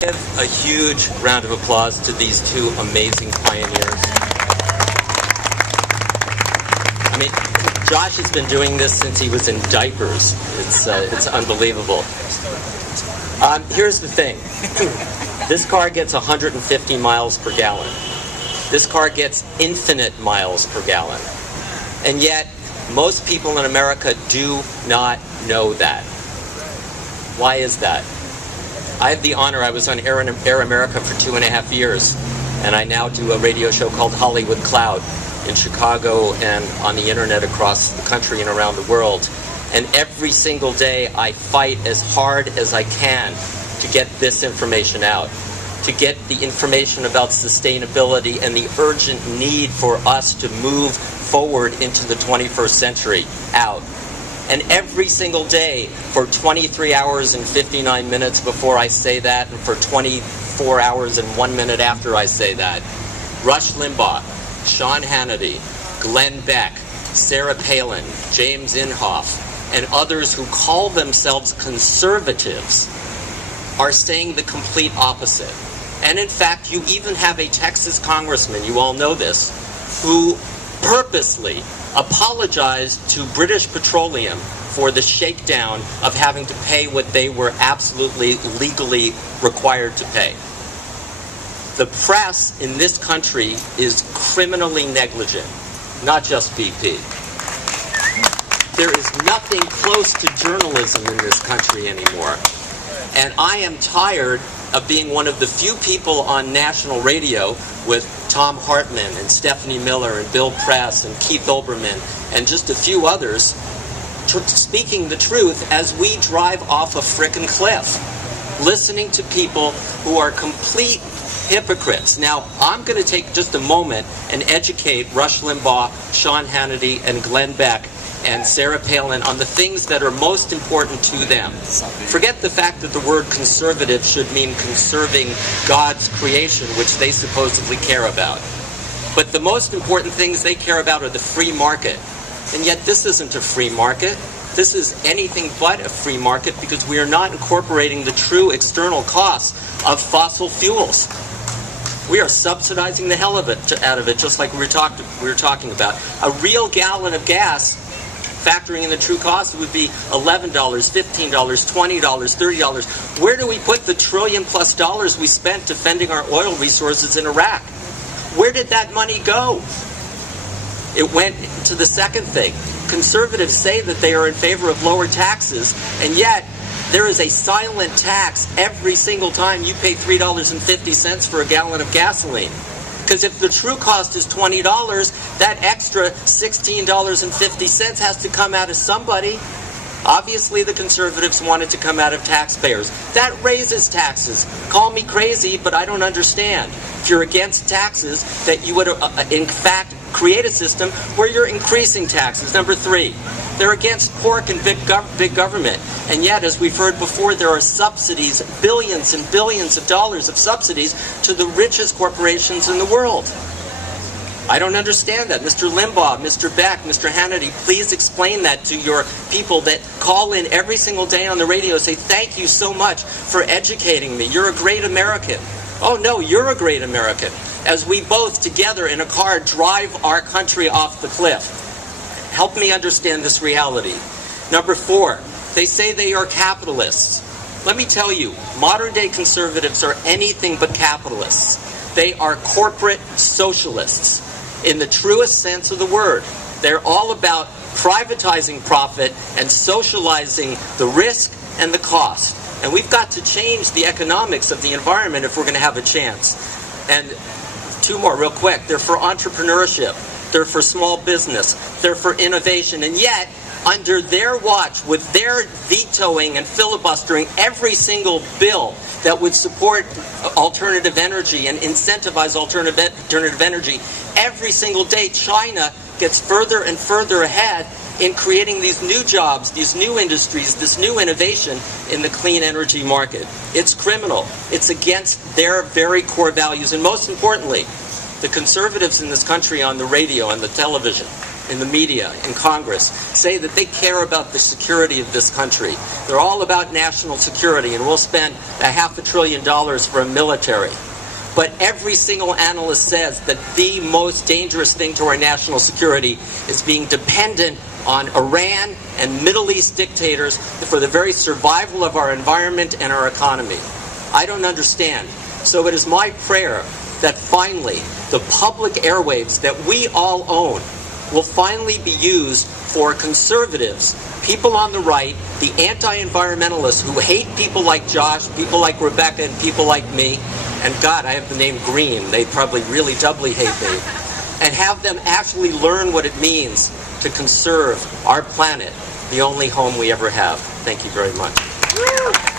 Give a huge round of applause to these two amazing pioneers. I mean, Josh has been doing this since he was in diapers. It's unbelievable. Here's the thing. This car gets 150 miles per gallon. This car gets infinite miles per gallon. And yet, most people in America do not know that. Why is that? I had the honor, I was on Air America for 2.5 years, and I now do a radio show called Hollywood Cloud in Chicago and on the internet across the country and around the world. And every single day I fight as hard as I can to get this information out, to get the information about sustainability and the urgent need for us to move forward into the 21st century out. And every single day, for 23 hours and 59 minutes before I say that, and for 24 hours and 1 minute after I say that, Rush Limbaugh, Sean Hannity, Glenn Beck, Sarah Palin, James Inhofe, and others who call themselves conservatives are saying the complete opposite. And in fact, you even have a Texas congressman, you all know this, who purposely apologized to British Petroleum for the shakedown of having to pay what they were absolutely legally required to pay. The press in this country is criminally negligent, not just BP. There is nothing close to journalism in this country anymore. And I am tired of being one of the few people on national radio with Tom Hartman and Stephanie Miller and Bill Press and Keith Olbermann and just a few others speaking the truth as we drive off a frickin' cliff, listening to people who are complete hypocrites. Now, I'm going to take just a moment and educate Rush Limbaugh, Sean Hannity, and Glenn Beck and Sarah Palin on the things that are most important to them. Forget the fact that the word conservative should mean conserving God's creation, which they supposedly care about. But the most important things they care about are the free market. And yet this isn't a free market. This is anything but a free market because we are not incorporating the true external costs of fossil fuels. We are subsidizing the hell of it out of it, just like we were talking about. A real gallon of gas, factoring in the true cost, it would be $11, $15, $20, $30. Where do we put the trillion plus dollars we spent defending our oil resources in Iraq? Where did that money go? It went to the second thing. Conservatives say that they are in favor of lower taxes, and yet there is a silent tax every single time you pay $3.50 for a gallon of gasoline. Because if the true cost is $20, that extra $16.50 has to come out of somebody. Obviously, the conservatives want it to come out of taxpayers. That raises taxes. Call me crazy, but I don't understand. If you're against taxes, that you would, in fact, create a system where you're increasing taxes. Number 3, they're against pork and big government. And yet, as we've heard before, there are subsidies, billions and billions of dollars of subsidies to the richest corporations in the world. I don't understand that. Mr. Limbaugh, Mr. Beck, Mr. Hannity, please explain that to your people that call in every single day on the radio and say, thank you so much for educating me. You're a great American. Oh, no, you're a great American. As we both together in a car drive our country off the cliff. Help me understand this reality. Number 4, they say they are capitalists. Let me tell you, modern-day conservatives are anything but capitalists. They are corporate socialists in the truest sense of the word. They're all about privatizing profit and socializing the risk and the cost. And we've got to change the economics of the environment if we're going to have a chance. And 2 more real quick. They're for entrepreneurship. They're for small business. They're for innovation. And yet, under their watch, with their vetoing and filibustering every single bill that would support alternative energy and incentivize alternative energy, every single day China gets further and further ahead in creating these new jobs, these new industries, this new innovation in the clean energy market. It's criminal. It's against their very core values. And most importantly, the conservatives in this country on the radio and the television, in the media, in Congress, say that they care about the security of this country. They're all about national security, and we'll spend $500 billion for a military. But every single analyst says that the most dangerous thing to our national security is being dependent on Iran and Middle East dictators for the very survival of our environment and our economy. I don't understand. So it is my prayer that finally the public airwaves that we all own will finally be used for conservatives, people on the right, the anti-environmentalists who hate people like Josh, people like Rebecca, and people like me. And God, I have the name Green. They'd probably really doubly hate me. And have them actually learn what it means to conserve our planet, the only home we ever have. Thank you very much.